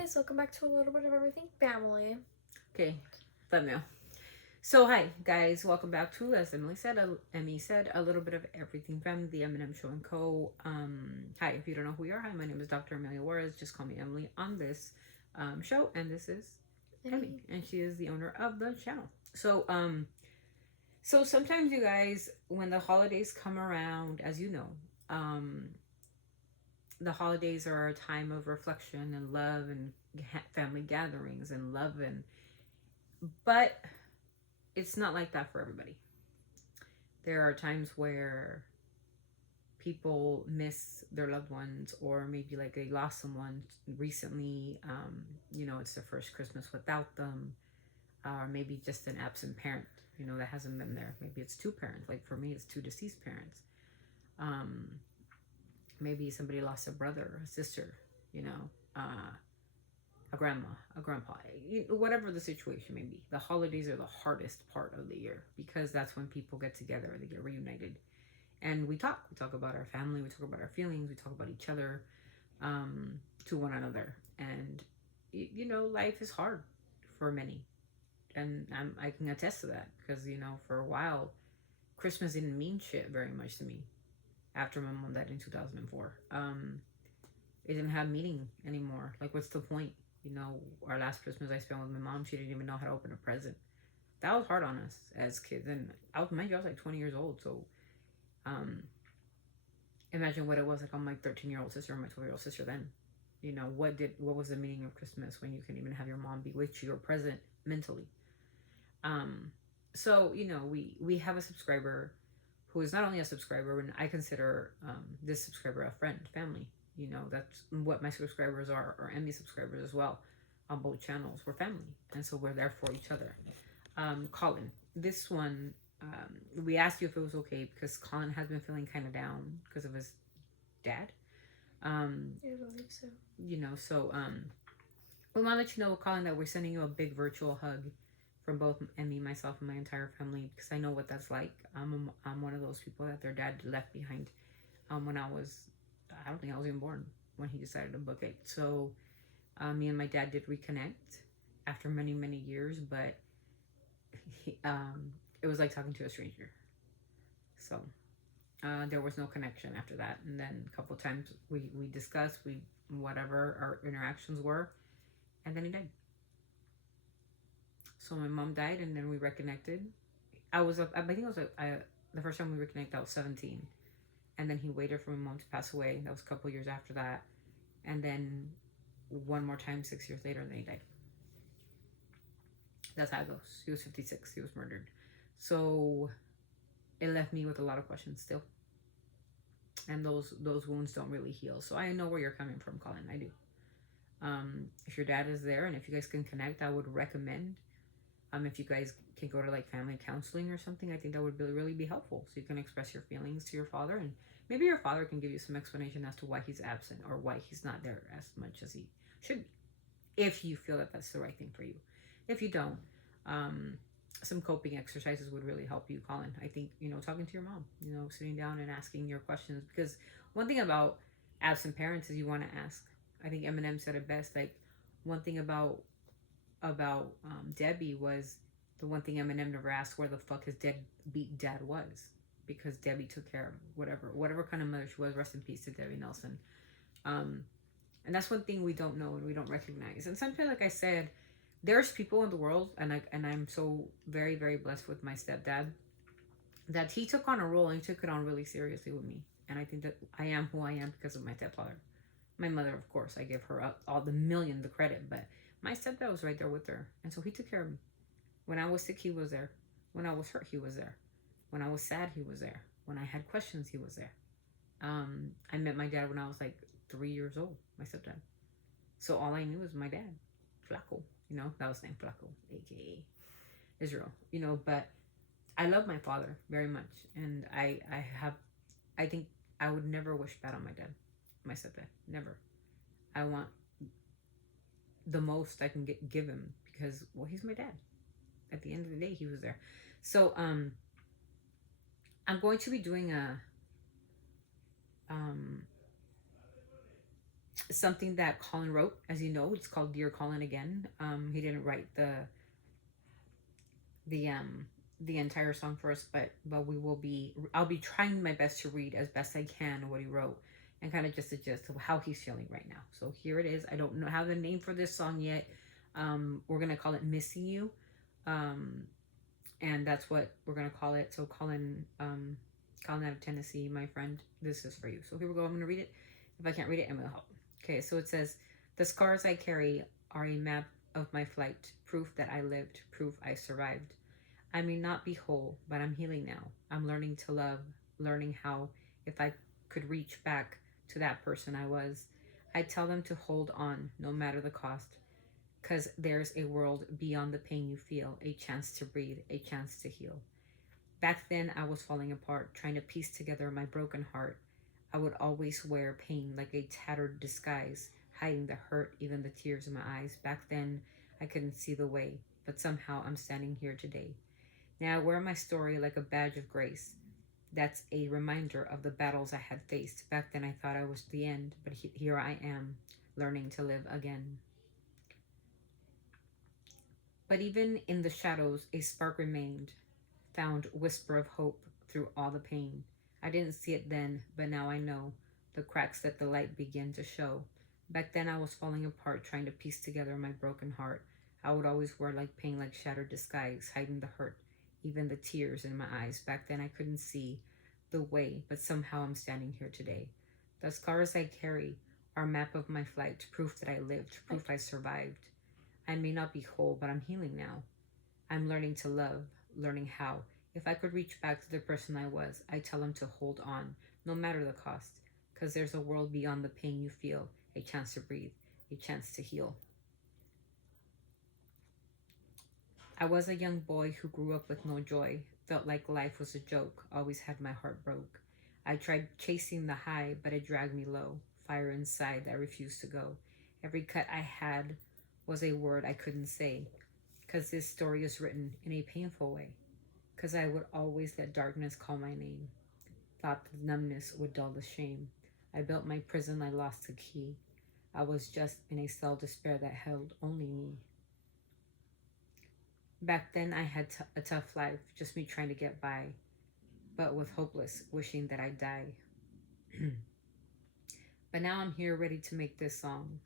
guys, welcome back to a little bit of everything family. Okay, thumbnail. So hi guys, welcome back to, as Emily said, a little bit of everything from the Eminem Show and Co. Hi, if you don't know who we are, hi, my name is Dr. Amelia Juarez. Just call me Emily on this show, and this is Emmy, Emmy. and she is the owner of the channel. So sometimes you guys, when the holidays come around, as you know, um, the holidays are a time of reflection and love and family gatherings and love but it's not like that for everybody. There are times where people miss their loved ones, or maybe like they lost someone recently. It's their first Christmas without them, or maybe just an absent parent, that hasn't been there. Maybe it's two parents. Like for me, it's two deceased parents. Um, Maybe somebody lost a brother, a sister, you know, a grandma, a grandpa, whatever the situation may be. The holidays are the hardest part of the year because that's when people get together, they get reunited, and we talk. We talk about our family, we talk about our feelings, we talk about each other, to one another. And life is hard for many, and I can attest to that because for a while, Christmas didn't mean shit very much to me after my mom died in 2004. It didn't have meaning anymore. Like, what's the point? Our last Christmas I spent with my mom, she didn't even know how to open a present. That was hard on us as kids. And mind you, I was like 20 years old. So, um, imagine what it was like on my 13-year-old sister and my 12-year-old sister then. What was the meaning of Christmas when you couldn't even have your mom be with you or present mentally? Um, so, we have a subscriber who is not only a subscriber, and I consider this subscriber a friend, family. That's what my subscribers are, or Emmy subscribers as well, on both channels. We're family, and so we're there for each other. Colin, this one, we asked you if it was okay because Colin has been feeling kind of down because of his dad. I believe so. We want to let you know, Colin, that we're sending you a big virtual hug from both Emmy, myself, and my entire family because I know what that's like. I'm one of those people that their dad left behind when I don't think I was even born when he decided to book it. So me and my dad did reconnect after many, many years, but it was like talking to a stranger. So there was no connection after that. And then a couple of times we discussed, whatever our interactions were, and then he died. So my mom died, and then we reconnected. I think it was the first time we reconnected, I was 17. And then he waited for my mom to pass away. That was a couple of years after that. And then one more time 6 years later, and then he died. That's how it goes. He was 56. He was murdered. So it left me with a lot of questions still. And those wounds don't really heal. So I know where you're coming from, Colin. I do. If your dad is there and if you guys can connect, I would recommend if you guys can go to like family counseling or something. I think that would really be helpful. So you can express your feelings to your father, and maybe your father can give you some explanation as to why he's absent or why he's not there as much as he should be, if you feel that that's the right thing for you. If you don't, some coping exercises would really help you, Colin. I think, talking to your mom, sitting down and asking your questions, because one thing about absent parents is you want to ask. I think Eminem said it best. Like, one thing about Debbie was the one thing Eminem never asked where the fuck his deadbeat dad was, because Debbie took care of whatever kind of mother she was. Rest in peace to Debbie Nelson. And that's one thing we don't know and we don't recognize. And sometimes, like I said, there's people in the world, and I'm so very, very blessed with my stepdad that he took on a role and he took it on really seriously with me. And I think that I am who I am because of my stepfather. My mother, of course, I give her all the credit, but my stepdad was right there with her, and so he took care of me. When I was sick, he was there. When I was hurt, he was there. When I was sad, he was there. When I had questions, he was there. I met my dad when I was like 3 years old, my stepdad. So all I knew was my dad, Flaco. That was named Flaco, aka Israel. But I love my father very much, and I think I would never wish bad on my dad, my stepdad, never. I want the most I can give him because, well, he's my dad. At the end of the day, he was there. So I'm going to be doing something that Colin wrote. As you know, it's called Dear Colin again. He didn't write the um the entire song for us, but we will be. I'll be trying my best to read as best I can what he wrote, and kind of just a gist of how he's feeling right now. So here it is. I don't know have the name for this song yet. We're gonna call it "Missing You," um, and that's what we're gonna call it. So Colin out of Tennessee, my friend, this is for you. So here we go. I'm gonna read it. If I can't read it, I'm gonna help. Okay, so it says, "The scars I carry are a map of my flight, proof that I lived, proof I survived. I may not be whole, but I'm healing now. I'm learning to love, learning how, if I could reach back to that person I was, I tell them to hold on no matter the cost, because there's a world beyond the pain you feel, a chance to breathe, a chance to heal. Back then, I was falling apart, trying to piece together my broken heart. I would always wear pain like a tattered disguise, hiding the hurt, even the tears in my eyes. Back then, I couldn't see the way, but somehow I'm standing here today. Now I wear my story like a badge of grace. That's a reminder of the battles I had faced. Back then I thought I was the end, but here I am, learning to live again. But even in the shadows, a spark remained, found whisper of hope through all the pain. I didn't see it then, but now I know the cracks that the light began to show. Back then I was falling apart, trying to piece together my broken heart. I would always wear like pain like shattered disguise, hiding the hurt, even the tears in my eyes. Back then I couldn't see the way, but somehow I'm standing here today. The scars I carry are a map of my flight, proof that I lived, proof I survived. I may not be whole, but I'm healing now. I'm learning to love, learning how. If I could reach back to the person I was, I tell him to hold on, no matter the cost, because there's a world beyond the pain you feel, a chance to breathe, a chance to heal. I was a young boy who grew up with no joy, felt like life was a joke, always had my heart broke. I tried chasing the high, but it dragged me low, fire inside that refused to go. Every cut I had was a word I couldn't say, because this story is written in a painful way. Because I would always let darkness call my name. Thought the numbness would dull the shame. I built my prison, I lost the key. I was just in a cell despair that held only me. Back then I had a tough life, just me trying to get by, but with hopeless, wishing that I'd die. But now I'm here ready to make this song.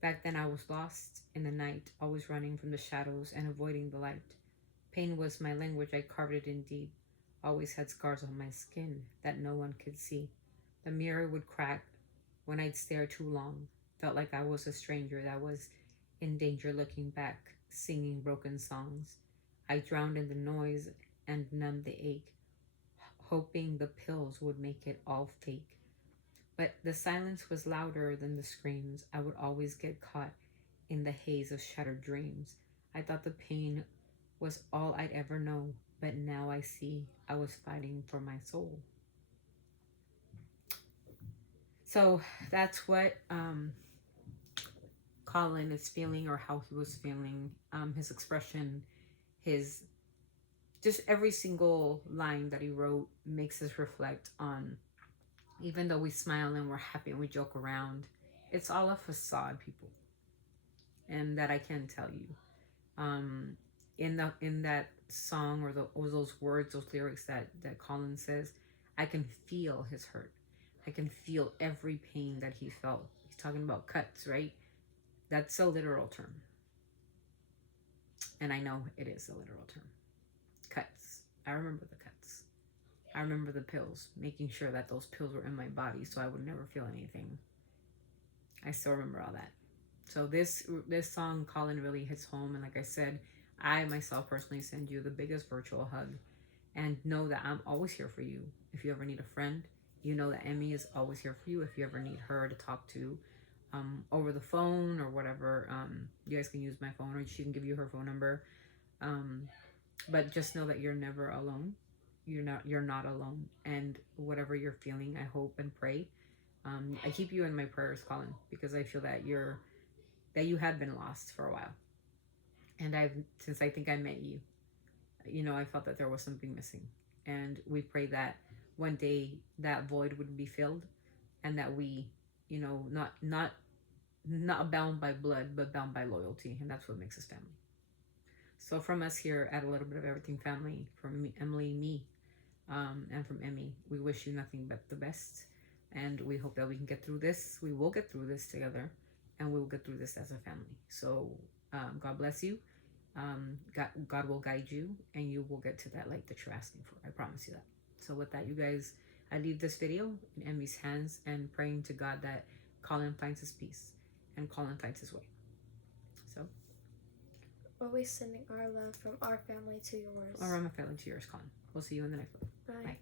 Back then I was lost in the night, always running from the shadows and avoiding the light. Pain was my language, I carved it in deep. Always had scars on my skin that no one could see. The mirror would crack when I'd stare too long. Felt like I was a stranger that was in danger looking back, singing broken songs. I drowned in the noise and numbed the ache, hoping the pills would make it all fake. But the silence was louder than the screams. I would always get caught in the haze of shattered dreams. I thought the pain was all I'd ever know, but now I see I was fighting for my soul. So that's what Colin is feeling, or how he was feeling. His expression, his just every single line that he wrote makes us reflect on. Even though we smile and we're happy and we joke around, it's all a facade, people, and that I can tell you. In that song, or those words, those lyrics that Colin says, I can feel his hurt. I can feel every pain that he felt. He's talking about cuts, right? That's a literal term, and I know it is a literal term. Cuts. I remember the cuts. I remember the pills, making sure that those pills were in my body so I would never feel anything. I still remember all that. So this song, Colin, really hits home. And like I said, I myself personally send you the biggest virtual hug, and know that I'm always here for you. If you ever need a friend, you know that Emmy is always here for you. If you ever need her to talk to over the phone or whatever, you guys can use my phone, or she can give you her phone number. But just know that you're never alone. You're not alone. And whatever you're feeling, I hope and pray. I keep you in my prayers, Colin, because I feel that you had been lost for a while. And since I think I met you, I felt that there was something missing. And we pray that one day that void would be filled, and that we you know, not bound by blood, but bound by loyalty, and that's what makes us family. So from us here at A Little Bit of Everything Family, from me, Emily, me, and from Emmy, we wish you nothing but the best, and we hope that we can get through this. We will get through this together, and we will get through this as a family. So God bless you. God will guide you, and you will get to that light that you're asking for. I promise you that. So with that, you guys, I leave this video in Emmy's hands and praying to God that Colin finds his peace and Colin finds his way. So Always sending our love from our family to yours. or I'm a family to yours, Colin. We'll see you in the next one. Bye. Bye.